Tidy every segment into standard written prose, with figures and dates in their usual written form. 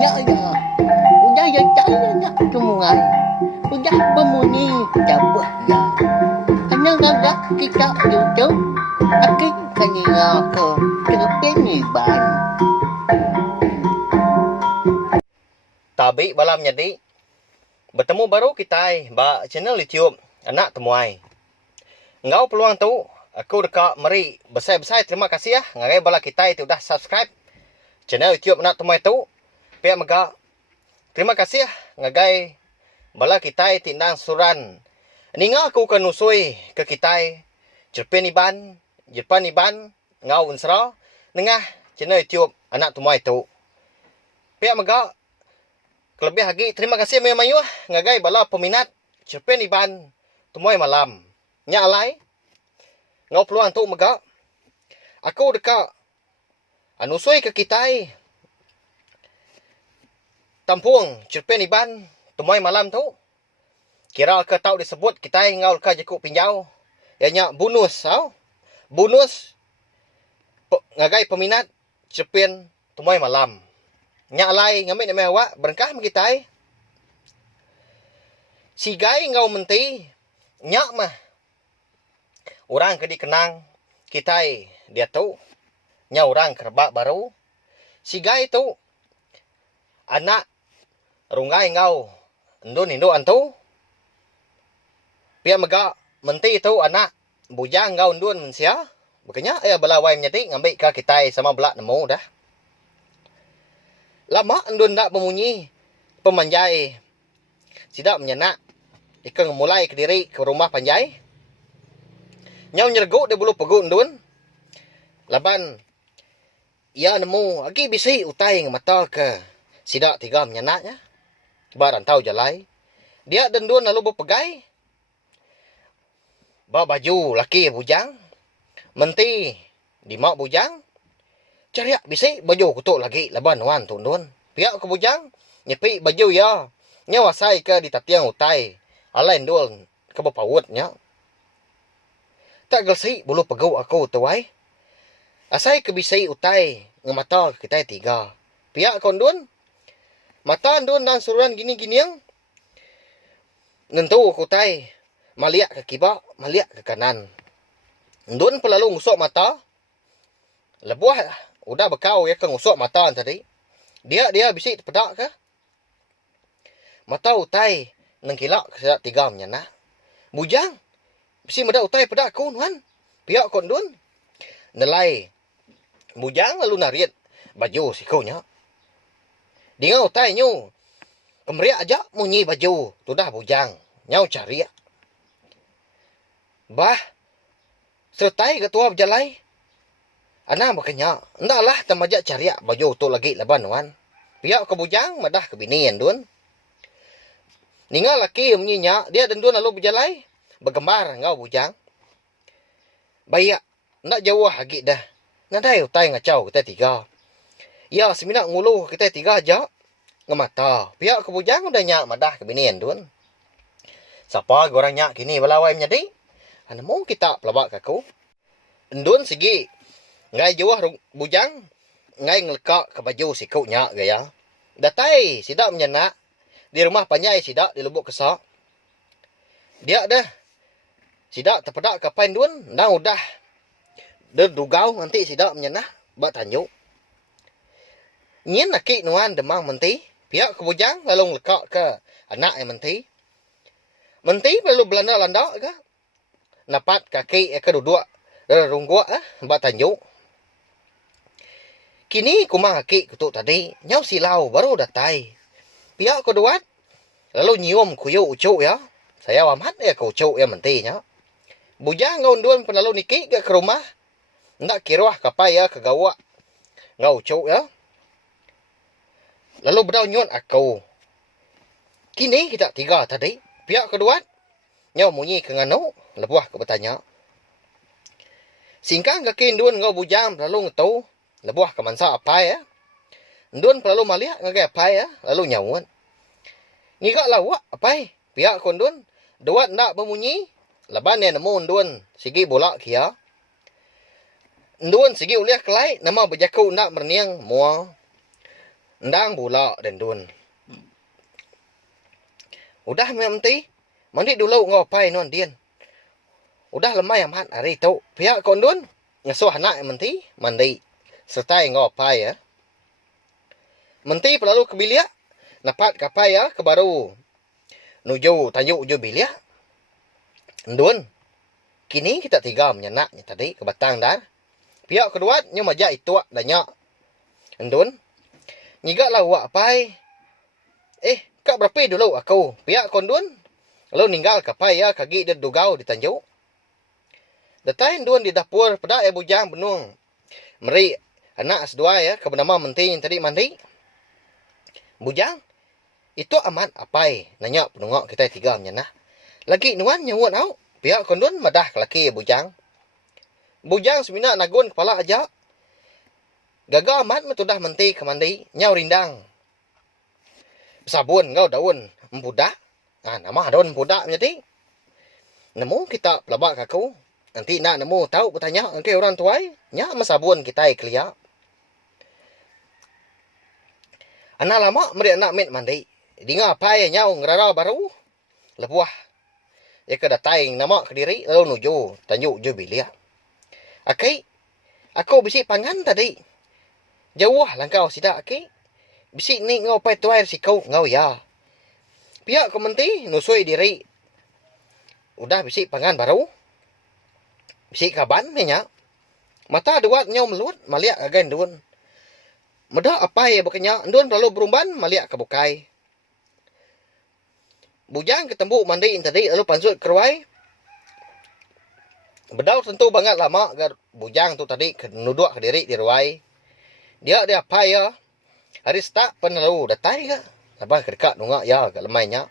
Ya ya. Udah ya saya nak semua. Udah pemuni cabut ya. Hanya agak kita duduk. Akin kanina ke terpeniban. Tabi balam jadi bertemu baru kita ba channel YouTube anak temuai. Ngau peluang tu aku dekat meri besar-besar terima kasih ya ngagai bala kita itu dah subscribe channel YouTube anak temuai tu. Pihak mega terima kasih ya ngagai bala kita tindang suran. Ninga aku kan usui ke kita cerpen iban, Jepang iban ngau unsra nengah channel YouTube anak temuai tu. Pihak mega kelebih lagi, terima kasih Mayu ngagai bala peminat cerpen iban tumoy malam. Nya alai ngau peluang tu mega. Aku dekat anusoi ke kita tampung cerpen iban tumoy malam tu. Kira ke tau disebut kita ngau ka jekuk pinjau. Ianya bonus tau. Bonus ngagai peminat cerpen tumoy malam. Nya alai ngamit nama awak berkah kita. Si gai ngau menti nyak mah orang ke dikenang kita dia tu nya orang kerbak baru. Si gai tu anak rungai ngau ndun indo antu. Pia mega menti tu anak bujang ngau ndun mensia. Bekenya belawai menyedik ngambil ka kita sama belak nemu dah. Lama andun tak memunyi pemanjai. Sidak menyenak. Ikang mulai ke diri ke rumah panjai. Nyau nyerguk dia bulu peguk andun. Laban. Ia nemu. Agi bisi utai mata ke. Sidak tiga menyenaknya. Baran tahu jalai. Dia dendun lalu berpegai. Bawa baju laki bujang. Menti. Di mak bujang. Cariak bisi baju kutuk lagi laban wan tundun. Pihak ke bujang nyepi baju ya. Nya wasai ke di tatiang utai. Alain dul ke bapawut nya. Tak gelsi bulu pegau aku tuai. Asai ke bisi utai ngemata kita tiga. Pihak kondun mata andun dan suruhan gini-giniang. Nentu kutai maliak ke kibak, maliak ke kanan. Ndun pelalu ngusuk mata. Lebuah udah bekau ya ke ngusuk mata tadi. Dia bisik pedak ke? Mata utai nengkilak ke tiga menyenah. Bujang bisik medak utai pedak ku nuan. Pihak kondun. Nelai bujang lalu narit baju sikunya. Dia utai nyu. Kemeriak aja munyi baju. Tu dah bujang. Nyau cari. Bah. Sertai ketua berjalai. Ana makanya, ndaklah temajak cariak baju tu lagi laban wan. Pihak ke bujang madah ke binian dun. Ningal laki menyinya, dia dendun lalu berjalai. Bergemar ngau bujang. Bayak, ndak jauh lagi dah. Nadai utai ngacau kita tiga. Ya, seminak ngulu kita tiga aja. Ngemata. Pihak ke bujang udah nyak madah ke binian dun. Siapa gorang nyak kini belawai menjadi? Ana mau kita pelabak kaku. Ndun segi. Ngai jauh bujang. Ngai ngelekak ke baju sikunya gaya. Datai sidak menyenak. Di rumah panjai sidak di lubuk kesak. Dia dah. Sidak terpedak ke pain dun. Dah udah. Derdugau nanti sidak menyenak. Bak tanjuk. Nyin laki nuan demang menti. Pihak ke bujang lalu ngelekak ke anak yang menti. Menti perlu belanda landak ke. Napat kaki ke duduk. Rungguak bak tanjuk. Kini kumang kaki kutuk tadi. Nyau silau baru datai. Pihak keduat. Lalu nyium kuyu ucuk ya. Saya wamat ya ke ucuk ya mentinya. Bujang ngaundun penalu niki ke rumah. Ndak kiruah kapai ya ke gawak. Ngau ucuk ya. Lalu bedau nyun aku. Kini kita tiga tadi. Pihak keduat. Nyau munyi ke nganu. Lebuah ke bertanya. Singkang kaki ndun ngau bujang lalu ngetau. Lebuah ke mansa apa ya. Ndun perlu maliak ngagai apa ya. Lalu nyawun. Ngigak lawak apa ya. Pihak kondun. Duat ndak bemunyi. Laban yang nemu ndun. Sigi bolak kia. Ndun sigi uliah kelai. Nama berjaku ndak merniang mua. Ndang pula dan dun. Udah mandi dulu ngopai non dian. Udah lemai amat hari tu. Pihak kon dun ngasuh anak mandi serta ngopai ya. Menti perlu ke bilik. Napat kapai ya ke baru. Nuju tanjuk uju bilik. Dun. Kini kita tiga menyenaknya tadi ke batang dah. Pihak kedua nyu majak itu dah nyak. Dun. Nyiga lah wak pai. Kak berapa dulu aku. Pihak kondun. Lalu ninggal kapai ya kaki dia dugau di tanjuk. Datain dun di dapur pada bujang benung. Meri anak sedua ya ke bernama menti yang tadi mandi. Bujang. Itu aman apai. Nanya penungok kita tiga menyenah. Lagi nuan nyawut au. Pihak kondun madah kelaki bujang. Bujang semina nagun kepala aja. Gagal amat metudah menti ke mandi. Nyau rindang. Sabun kau daun empudak. Nama daun empudak menjadi. Nemu kita pelabak aku. Nanti nak nemu tahu bertanya ke orang tuai. Nya sabun kita kelia. Anak lama meri anak mit mandi. Dinga apa ya nyau ngerara baru. Lebuah. Ya ke datai nama ke diri lalu nuju tanjuk je bilik. Akai aku bisi pangan tadi. Jauh langkau sidak ke. Bisik ni ngau pai tuai sikau ngau ya. Pihak komenti nusui diri. Udah bisik pangan baru. Bisik kaban nya. Mata duat nyau melut maliak agen dun. Medah apa ya bekenya dun lalu berumban maliak kebukai. Bujang ketemu mandi tadi lalu pansut keruai. Bedau tentu banget lama agar bujang tu tadi nuduk ke diri di ruai. Dia apa ya? Hari tak penalu datai ke? Lepas kedekat nungak ya agak lemainya.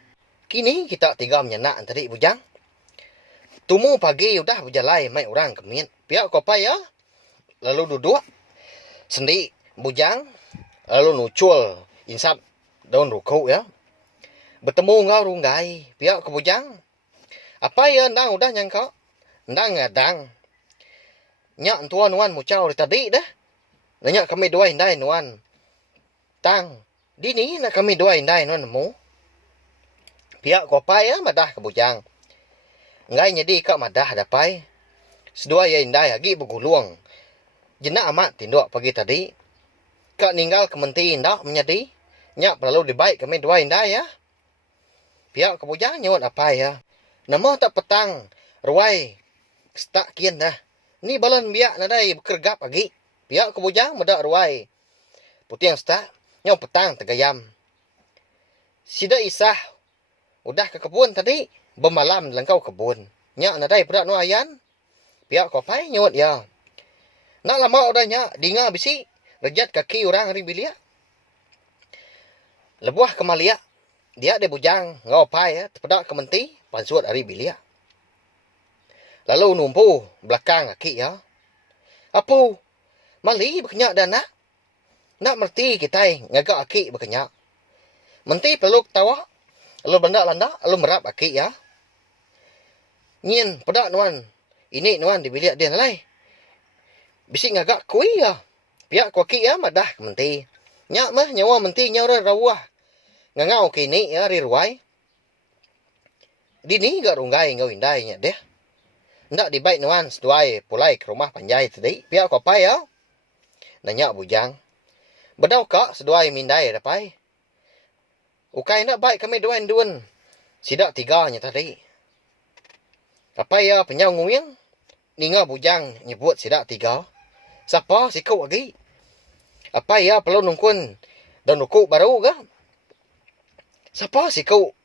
Kini kita tiga menyenak tadi bujang. Tumu pagi udah berjalan mai orang kemin. Pihak kopai ya. Lalu duduk. Sendi bujang. Lalu nucul insap daun ruku ya. Bertemu ngau runggai. Pihak ke bujang. Apa ya ndang udah nyangka? Ndang ngadang. Nyak tuan nuan mucau tadi dah. Nanya kami dua indai nuan. Tang. Dini nak kami dua indai nuan nemu. Pihak kopai ya madah ke bujang. Ngai nyedi kak madah dapai. Sedua ya indai lagi berguluang. Jenak amat tinduk pagi tadi. Kak ninggal kementi indak menyedi. Nyak perlu dibaik kami dua indai ya. Pihak ke bujang nyawat apa ya. Nama tak petang. Ruai. Stak kian dah. Ni balon biak nadai berkergap lagi. Pihak ke bujang medak ruai. Putih yang stak. Nyau petang tegayam. Sida isah. Udah ke kebun tadi. Bermalam dalam kau kebun. Nyak nadai pedak nuayan. Pihak kopai nyawat ya. Nak lama udah nyak. Dinga bisi. Rejat kaki orang hari bilik. Lebuah ke maliak. Dia ada bujang. Ngopai ya. Terpedak ke menti. Pansuat hari bilik. Lalu numpu. Belakang kaki ya. Apa? Mali berkenyak dan nak. Nak merti kita ngagak aki berkenyak. Menti perlu ketawa. Lalu landak. Lalu merap aki ya. Nyin pedak nuan. Ini nuan di bilik dia nalai. Bisik ngagak kui ya. Pihak kuaki ya madah ke menti. Nyak mah nyawa menti nyawa rawah. Ngangau kini ya riruai. Dini gak runggai ngau indai nya deh. Ndak dibaik nuan seduai pulai ke rumah panjai tadi. Pihak kopai ya. Nanya bujang. Bedau kak seduai mindai dapai. Ukai nak baik kami duen. Sidak tiganya tadi. Apa ya penyau nguyang. Ninga bujang nyebut sidak tiga. Siapa si kau lagi? Apa ya perlu nungkun. Dan nuku baru ke? Siapa si kau?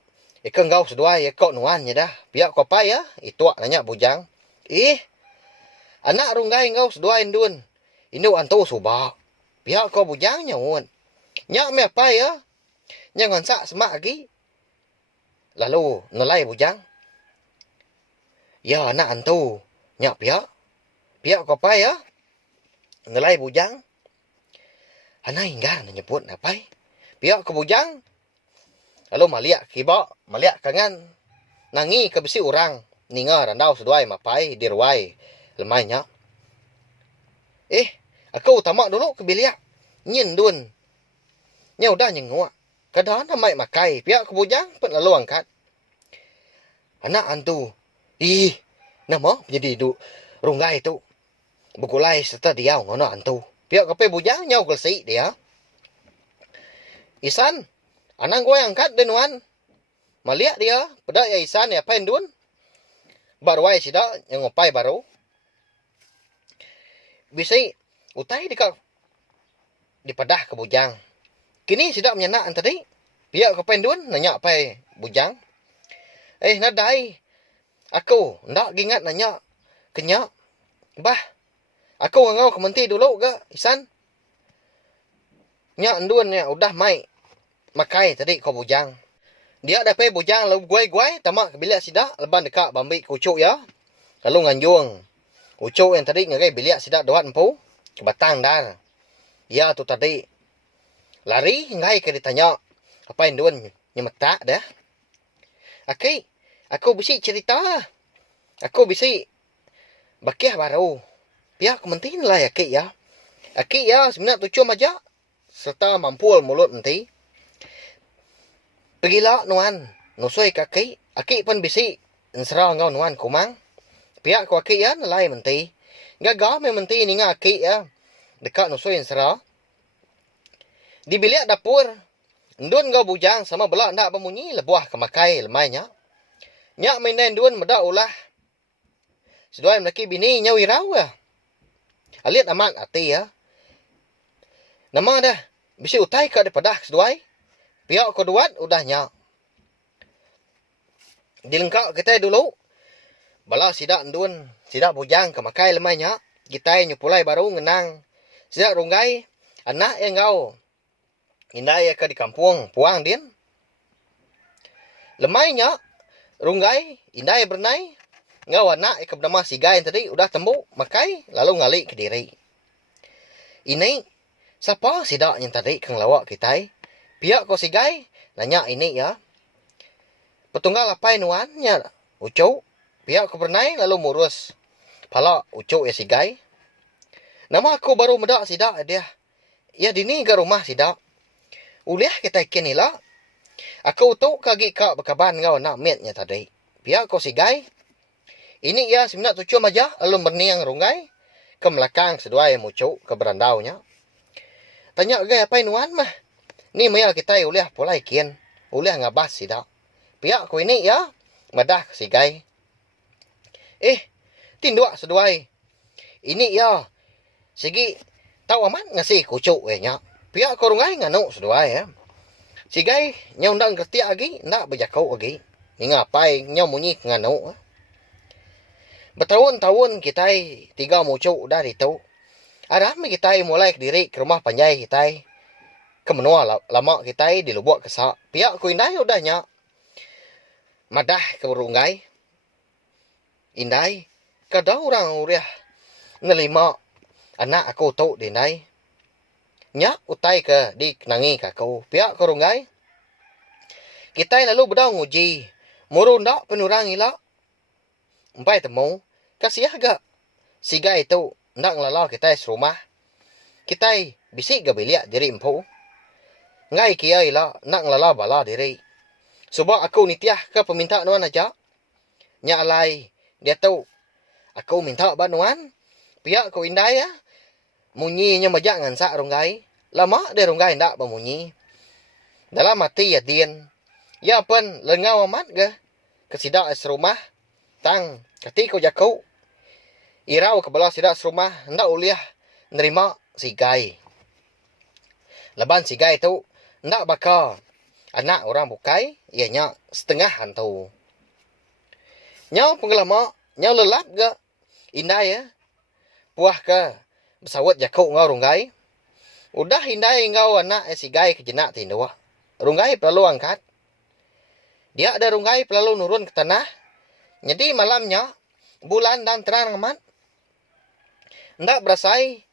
Ikan kau seduai kau nuannya dah. Pihak kopai ya. Itu nanya bujang. Anak runggai kau seduai dun. Ini antu subak. Pihak kau bujang nyawun. Nyak me apa ya? Jangan sak semak lagi. Lalu nolai bujang. Ya anak antu. Nyak pihak. Pihak kau apa ya? Nolai bujang. Anak hingga nyebut apa? Pihak kau bujang. Lalu maliak kibak. Maliak kangan. Nangi ke besi orang. Ninga randau seduai mapai diruai. Lemainya. Aku tamak dulu ke bilik. Nyin dun. Nya udah nyengua. Kada namai makai. Pihak kebujang pun lalu angkat. Anak antu. Ih, nama jadi du runggai tu. Bukulai serta dia ngono antu. Pihak kape bujang nyau gelsi dia. Isan, anang gue angkat denuan. Maliak dia, pada ya Isan ya pendun. Baru ay sida yang ngopai baru. Bisa utai dipadah ke bujang. Kini sida menyenak tadi. Pihak kependun nanya apa bujang. Nadai. Aku ndak gingat nanya kenyak. Bah, aku ngau kementi dulu ke Isan. Nya endun ya udah mai makai tadi ko bujang. Dia dapat bujang lalu guai-guai tamak bilik sida leban dekat bambi kucuk ya. Lalu nganjung. Kucuk yang tadi ngagai bilik sida doat empu ke batang dar. Ya tu tadi lari ngai ke ditanya apa endun nyemetak dah. Aki, aku bisi cerita. Aku bisi bakih baru. Pihak kementin lah ya ki ya. Aki ya sebenarnya tujuh aja serta mampul mulut nanti. Pergilah nuan, nusoi kaki, aki pun bisi ensera ngau nuan kumang. Pihak ku aki ya nalai menti. Gagal me menti ninga aki ya. Dekat nusoi ensera. Di bilik dapur, ndun ngau bujang sama belak ndak bemunyi lebuah kemakai lemainya. Nyak mainen ndun medak ulah. Seduai melaki bini nyawi rau ya. Aliat amat ati ya. Nama dah, bisi utai ke daripada seduai. Pihak keduat udahnya. Dilengkap kita dulu. Bala sidak ndun, sidak bujang kemakai lemainya. Kita nyupulai baru ngenang. Sidak runggai, anak yang ngau. Indai ke di kampung, puang din. Lemainya, runggai, indai bernai. Ngau anak ke bernama Sigai tadi udah tembuk, makai, lalu ngalik ke diri. Ini, siapa sidak yang tadi kang lawak kita? Pihak ko Sigai, nanya ini ya. Petunggal apa nuannya? Ucuk. Pihak ko bernai lalu murus. Pala ucuk ya Sigai. Nama aku baru medak sidak dia. Ya dini ke rumah sidak. Uliah kita kini lah. Aku tu kagi kak bekaban ngau nak mietnya tadi. Pihak ko Sigai. Ini ya sebenarnya tujuh aja lalu berniang runggai. Ke belakang seduai mucuk ke berandaunya. Tanya gaya apa nuan mah? Ni maya kita uliah pulai kian. Uliah ngabas sidak. Pihak ko ini ya. Madah Sigai. Tinduk seduai. Ini ya. Sigi tahu amat ngasih kucuk nya. Pihak ko rungai nganu seduai ya. Sigai nyau ndak ngerti lagi, ndak berjakau lagi. Ni ngapai nyau munyi nganu. Bertahun-tahun kita tiga mucuk dah itu. Ada kita mulai ke diri ke rumah panjai kita. Kemenua lama kita di lubuk kesak. Pihak ku indai udahnya. Madah ke berunggai. Indai. Kadang orang uriah. Nelima. Anak aku tu di indai. Nyak utai ke di nangi ke aku. Pihak ke runggai. Kita lalu bedang uji. Murun dak penurang ilak. Empai temu. Kasih agak. Siga itu. Ndak ngelalau kita serumah. Kita bisik ke bilik diri empu. Ngai kia ila nak ngelala bala diri. Sebab aku nitiah ke peminta nuan aja. Nya alai dia tahu. Aku minta ban nuan. Pihak ku indai ya. Munyinya majak ngansak runggai. Lama dia runggai ndak bermunyi. Dalam mati ya din. Ya pun lengau amat ke. Kesidak serumah. Tang ketika jakau. Irau ke belah sidak serumah. Ndak uliah nerima Sigai. Leban Sigai tu. Ndak bakal anak orang bukai, ianya setengah hantu. Nyau penggelama, nyau lelap ke, indai ya, puah ke, bersawat jakuk ngau runggai. Udah indai ngau anak Sigai kejenak tindua. Runggai perlu angkat. Dia ada runggai perlu nurun ke tanah. Jadi malamnya, bulan dan terang amat. Ndak berasai,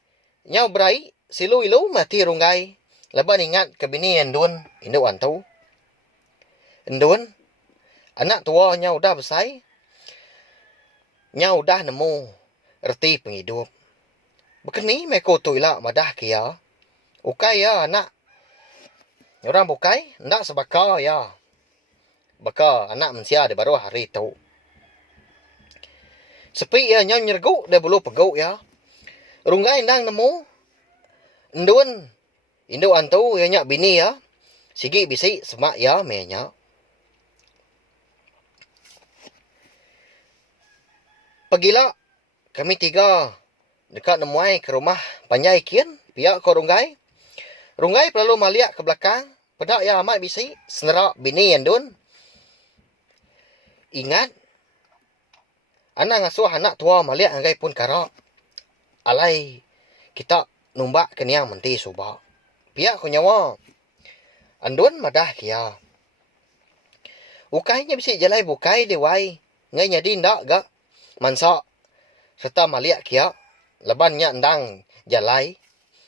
nyau berai, silu-ilu mati runggai. Lepas ingat ke bini Endun, induk antu. Endun, anak tuanya udah besar. Nya udah nemu erti penghidup. Bekeni meko tu ilak madah kia. Ukai ya anak Orang bukai, ndak sebakar ya. Bakar anak manusia di baru hari tu. Sepi ya nyo nyerguk dia belum peguk ya. Runggai ndang nemu. Ndun. Indo antu ya nyak bini ya. Sigi bisi semak ya menya. Pagilah kami tiga dekat nemuai ke rumah panjai kian. Pihak ko Runggai. Runggai perlu maliak ke belakang. Pedak ya amat bisi. Senerak bini yang dun. Ingat. Anak ngasuh anak tua maliak anggai pun karak. Alai kita numbak keniang menti subak. Pihak ko nyawa. Andun madah kia. Ukainya bisi jalai bukai dewai. Ngai nyadi ndak gak. Mansak. Serta maliak kia. Lebannya endang jalai.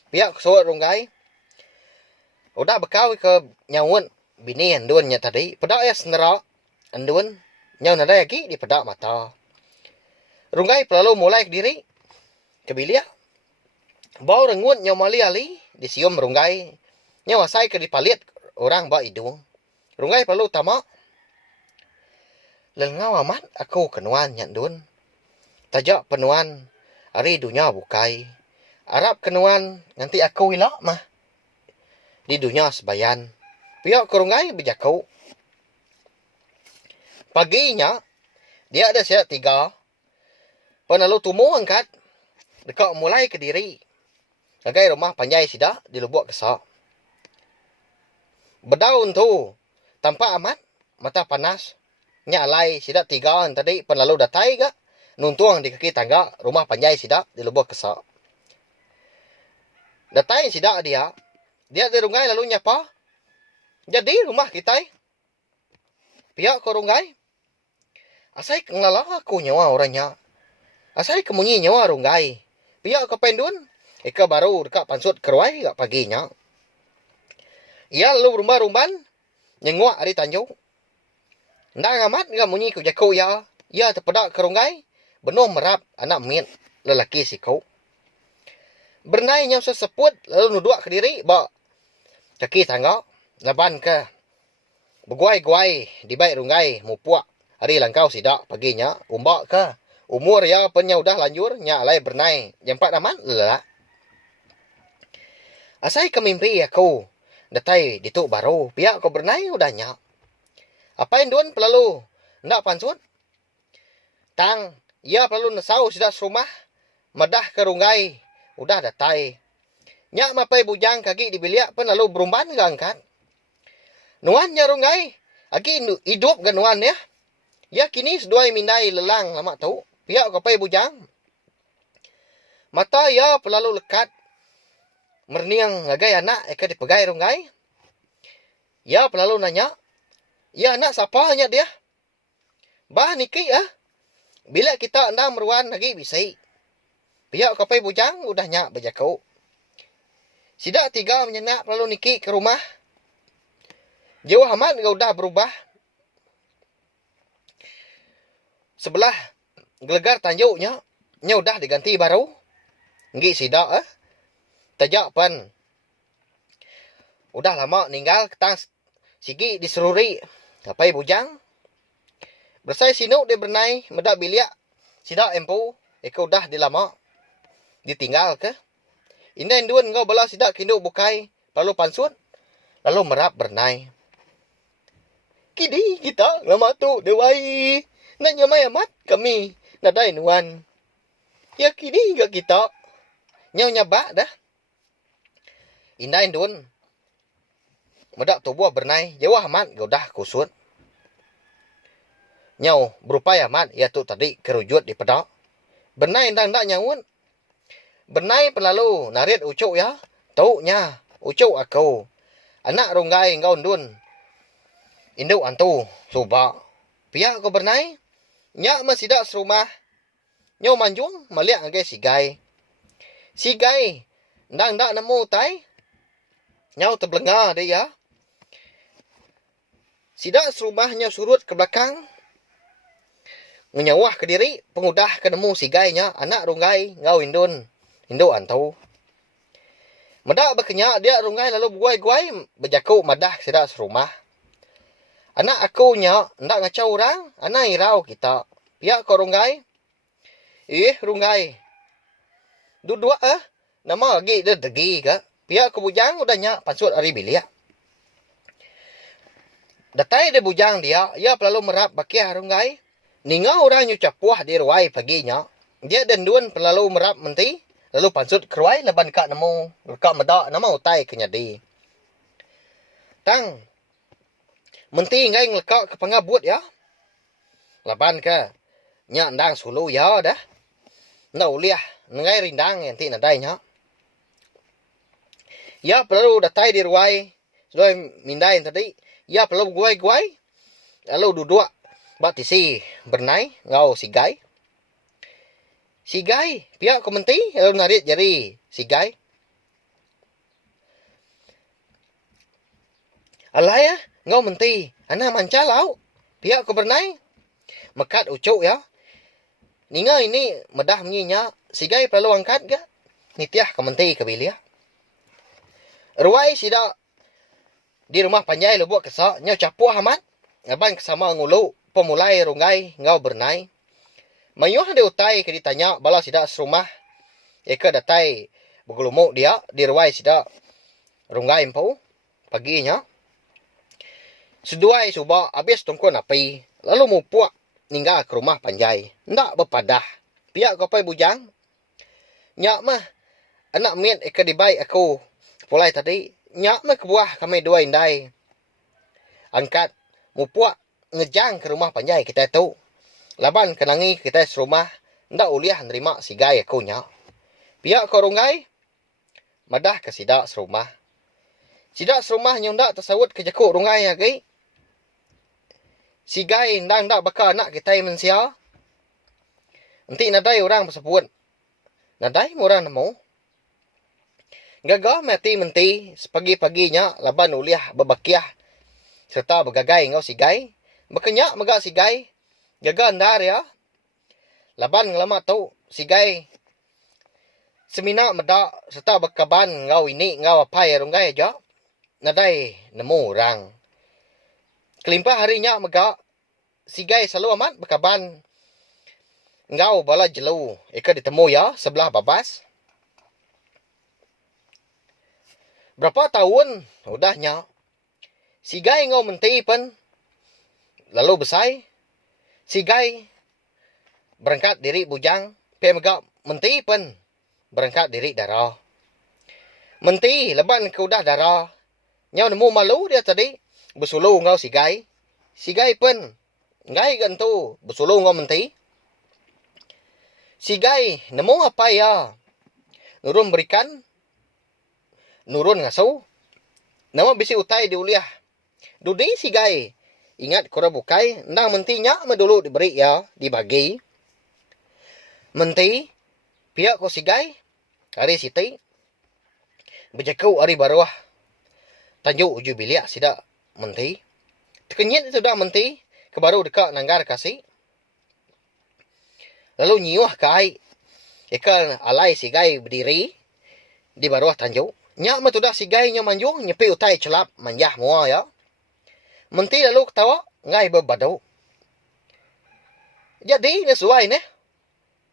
Pihak suat Runggai. Udah bekau ke nyawun. Bini andunnya tadi. Pedak ya senerak. Andun. Nyaw nada lagi di pedak mata. Runggai perlu mulai ke diri. Kebilia. Bau rengut nyaw mali ali. Disium Runggai. Nyaw asai ke dipalit. Orang bawa hidung. Runggai perlu tamak. Lengau amat aku kenuan nyandun. Tajak penuan. Hari dunia bukai. Arab kenuan. Nanti aku ilak mah. Di dunia sebayan. Pihak ke Runggai berjakau. Paginya. Dia ada siap 3. Penalu tumu angkat. Dekat mulai ke diri. Gagai rumah panjai sidak. Di lubuk kesak. Berdaun tu. Tampak amat. Mata panas. Nyalai sidak 3 tadi. Penalu datai gak. Nuntuang di kaki tangga. Rumah panjai sidak. Di lubuk kesak. Datai sidak dia. Dia di Runggai lalu nyapa. Jadi rumah kita. Pihak ke Runggai. Asai kengalah aku nyawa orangnya. Asai kemunyi nyawa Runggai. Pihak ke Pendun. Eka baru dekat pansut keruai gak paginya. Ia lalu rumah-rumban. Nyenguak hari Tanjung. Ndak amat gak munyi ku jaku ya. Ia terpedak ke Runggai. Benuh merap anak mit lelaki si kau. Bernai nyaw seseput. Lalu nuduk ke diri. Bak kaki tangga. Laban ke. Berguai-guai. Di baik Runggai. Mupuak. Hari langkau sidak paginya. Umbak ke. Umur ya penya udah lanjur. Nyak alai bernai. Jempat aman lelah. Asai kemimpi aku. Datai dituk baru. Pihak kau bernai udah nyak. Apa yang duan pelalu? Ndak pansut? Tang. Ia perlu nesau sidak serumah. Madah ke Runggai. Udah datai. Nyak mapai bujang kaki di biliak pun lalu berumban gak angkat. Nuannya Runggai. Agi hidup ke nuan ya. Ya kini seduai mindai lelang lama tahu. Pihak kapai bujang. Mata ya pelalu lekat. Merniang ngagai anak eka dipegai Runggai. Ya pelalu nanya. Ya anak siapa hanya dia? Bah niki ah. Bila kita anda meruan lagi bisai. Pihak kapai bujang udah nyak berjakau. Sidak 3 menyenak pelalu niki ke rumah. Jauh amat gak udah berubah. Sebelah gelegar tanjuknya. Nya udah diganti baru. Ngi sidak ah. Tajak pan. Udah lama ninggal ketang sigi diseruri. Kapai bujang. Bersai sinuk dia bernai. Medak biliak. Sidak empu. Eka udah dilama. Ditinggal ke. Indah induan ngau bala sidak kinduk bukai. Lalu pansut. Lalu merap bernai. Kini kita lama tu dewai. Nak nyamai amat kami. Nadai nuan. Ya kini gak kita. Nyau nyabak dah. Indah induan. Medak tubuh bernai. Jawah amat gak udah kusut. Nyau berupaya amat. Ya tu tadi kerujut di pedak. Bernai ndak nyawun. Bernai pelalu. Narit ucuk ya. Taunya. Ucuk aku. Anak Runggai ngau ndun. Induk antu. Subak. Pihak kau bernai. Nyak masidak serumah. Nyau manjung. Maliak ngagai sigai. Sigai. Ndak nemu tai. Nyau terbelengah dia ya. Sidak serumahnya surut ke belakang. Menyawah ke diri. Pengudah ke nemu sigainya. Anak Runggai ngau indun. Induk antu. Madak berkenyak dia rungai lalu berguai-guai berjaku madah sida serumah. Anak aku nya ndak ngacau orang, anak irau kita. Pihak ko rungai. Rungai. Dua nama lagi dia degi ka. Pihak ko bujang udah nyak pansut ari bilia. Datai dia bujang dia, ia pelalu merap bakia rungai. Ninga orang nyu capuah di ruai paginya. Dia denduan pelalu merap menti. Lalu pansut keruai laban kak nemu. Kak medak nama utai kenyadi. Tang. Menti ngai ngelekak ke pengabut ya. Laban ke. Nyak ndang sulu ya dah. Nda uliah. Ngai rindang yanti nadai nyak. Ya perlu datai di ruai. Sudah mindai tadi. Ya perlu guai-guai. Lalu duduk. Batisi bernai. Ngau sigai. Sigai. Pihak ko menti. Lalu narik jari sigai. Alaya. Ngau menti. Ana manca lau. Pihak ko bernai. Mekat ucuk ya. Ninga ini medah menyinya. Sigai perlu angkat ke? Nitiah ke menti ke bilia. Ruai sida. Di rumah panjai lu buat kesak. Nyau capuah amat. Ngaban kesama ngulu. Pemulai rungai. Ngau bernai. Mayuh dia utai ke ditanya. Bala sida serumah. Eka datai. Bergelumuk dia. Di ruai sida. Rungai empau. Paginya. Seduai subak habis tungkun api. Lalu mupuak ninggal ke rumah panjai. Ndak berpadah. Pihak kapai bujang. Nyak mah. Anak miet eka dibaik aku. Pulai tadi. Nyak mah kebuah kami dua indai. Angkat. Mupuak ngejang ke rumah panjai kita tu. Laban kenangi kita serumah. Ndak uliah nerima sigai aku nyak. Pihak kau rungai. Madah ke sidak serumah. Sidak serumah ndak tersawut ke jakuk rungai lagi. Sigai ndang ndak bakal anak kita mensia. Nanti nadai orang bersebut. Nadai orang nemu. Gagah mati menti sepagi-paginya laban uliah berbakiah serta bergagai ngau sigai. Berkenyak megak sigai. Gagah ndar ya. Laban ngelama tu sigai. Semina medak serta berkaban ngau ini ngau apai rungai aja. Nadai nemu orang. Kelimpah harinya megak. Sigai selalu amat berkaban. Ngau bala jelu. Eka ditemu ya sebelah babas. Berapa tahun udahnya. Sigai ngau menti pun. Lalu besai. Sigai berangkat diri bujang. Pe megak menti pun. Berangkat diri darah. Menti leban ke udah darah. Nyau nemu malu dia tadi. Bersuluh ngau sigai. Sigai pun. Ngai gantu. Bersuluh ngau menti. Sigai nemu apa ya. Nurun berikan. Nurun ngasuh. Nama bisi utai diuliah. Dudi sigai. Ingat kura bukai. Ndang mentinya dulu diberi ya. Dibagi. Menti. Pihak ko sigai. Hari siti. Berjakau hari baruah. Tanjuk uju bilik sida menti. Terkenyit itu dah menti. Kebaru dekat nanggar kasih. Lalu nyiuah kai. Eka alai sigai berdiri. Di baruah tanjuk. Nyak mah tu dah sigai nya manjung. Nyepi utai celap. Manjah mua ya. Menti lalu ketawa. Ngai berbadu. Jadi nesuai ne.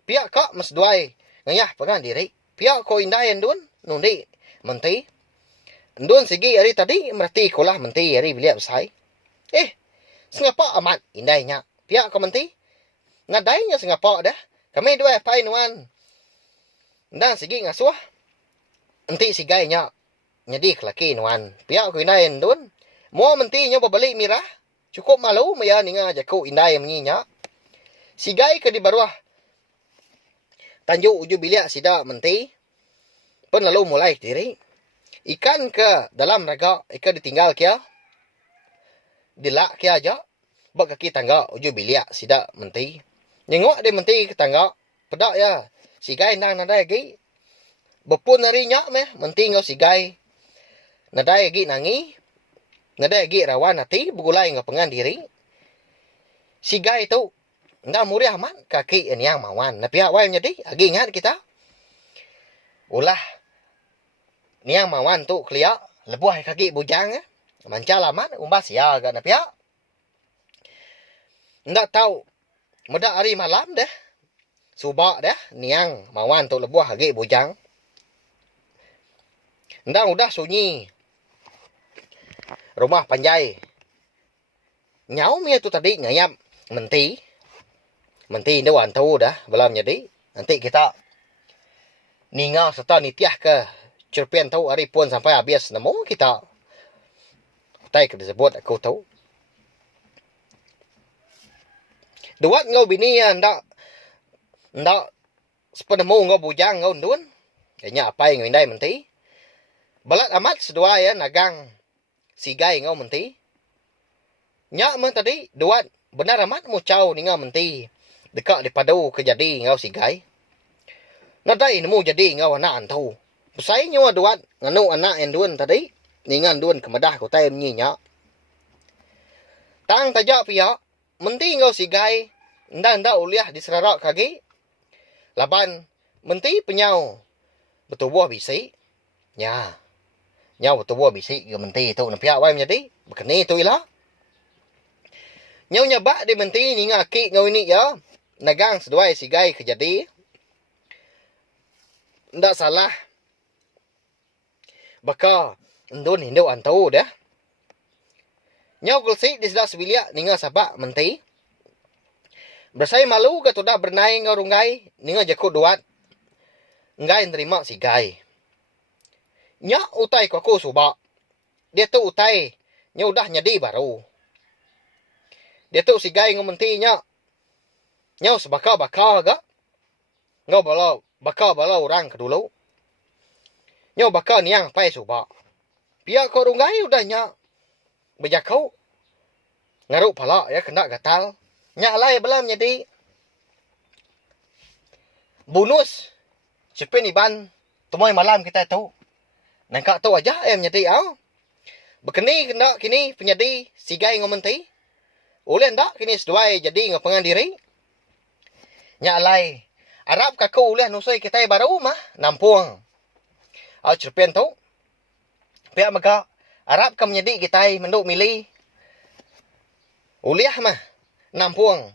Pihak kak mesduai. Ngayah pegang diri. Pihak ko indai endun. Nundi. Menti. Endun segi hari tadi. Merti kulah menti hari bilik besai. Sengapa amat indainya. Pihak ko menti. Ngadainya sengapa dah. Kami dua pai nuan. Dan segi ngasuh. Enti sigainya. Nyedi kelaki nuan. Pihak ko indai endun. Mua menti nya berbalik mirah. Cukup malu maya ninga jaku indai menyinya. Sigai ke di baruah. Tanjuk uju bilik sida menti. Pun lalu mulai diri. Ikan ke dalam raga. Ikan ditinggal kia. Dilak kia aja. Bak kaki tangga uju bilik sida menti. Nyengok dia menti ke tangga. Pedak ya. Sigai nang nadai lagi. Bepun hari nyak meh. Menti ngau sigai. Nadai lagi nangi. Nadai lagi rawan hati. Begulai ngau pengan diri. Sigai tu. Nda murih amat. Kaki yang mawan. Nah pihak wai menjadi. Lagi ingat kita. Ulah. niang mawan tu kelia lebuh kaki bujang manca laman umbas ya ga na pia. Ndak tahu muda hari malam dah. Subak dah niang mawan tu lebuh kaki bujang. Ndak udah sunyi. Rumah panjai. Nyau mia tu tadi ngayap menti. Menti dewan tahu dah belum jadi. Nanti kita ninga serta nitiah ke cerpen tahu hari pun sampai habis nemu kita. Tai ke disebut aku tahu. Duat ngau bini ndak sepenemu ngau bujang ngau ndun. Kayaknya apa yang ngindai menti. Balat amat sedua ya nagang sigai ngau menti. Nya men tadi duat benar amat mu cau ninga menti. Dekat dipadu ke jadi ngau sigai. Nadai nemu jadi ngau anak antau. Pusai nyawa duat nganu anak yang duan tadi. Ningan duan kemedah ko tay menyinya. Tang tajak pihak. Menti ngau sigai. Nda uliah diserarak kaki. Laban menti penyau. Betubuh bisi. Ya. Nyau betubuh bisi ke menti tu. Nampiak wai menjadi. Bekeni tu ilah. Nyau nyabak di menti ninga ki ngau ini ya. Nagang seduai sigai kejadi. Ndak salah. Baka ndun hindu antau dah. Nyau gulsi di sedak sebiliak ninga sabak menti. Bersai malu ke tudah bernai ngau runggai ninga jakut duat. Ngai nerima sigai. Nyak utai ko aku subak. Dia tu utai nyau dah nyadi baru. Dia tu sigai ngau menti nyak. Nyau sebaka-baka agak. Ngau baka balau orang kedulu. Nyau baka niang pai subak. Pihak kau runggai udah nyak. Bejakau. Ngaruk pala ya kena gatal. Nyak lai belam jadi. Bonus. Cepin iban. Tumoy malam kita tahu. Nangkak tahu aja em jadi au. Bekeni kena kini penyedi sigai ngau menti. Uleh ndak kini seduai jadi ngau pengandiri. Nyak lai. Arab kaku uleh nusai kita baru mah. Nampuang. Au cerpen tu. Pihak maka. Arab ka menyedi kita menduk milih. Uliah mah. Nampuang.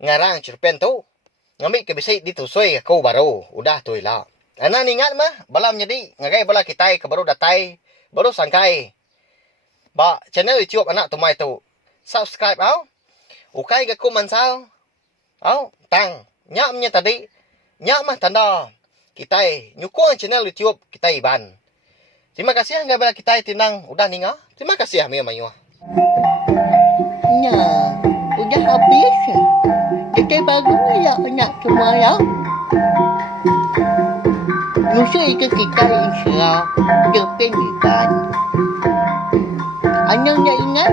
Ngarang cerpen tu. Ngambil ke bisik ditusui aku baru. Udah tu ilah. Anak ingat mah. Balam jadi. Ngagai bala kita ke baru datai. Baru sangkai. Ba channel YouTube anak tumai tu. Subscribe au. Ukai ke ku mansal. Au. Tang. Nyaknya tadi. Nyak mah tanda. Kita nyukung channel YouTube kita iban. Terima kasih ngagai bala kita tinang. Udah ninga. Terima kasih Mio Mayu. Nya, udah habis. Kita baru ya nak semua ya. Nusui ke kita insya. Depan iban. Anda ingat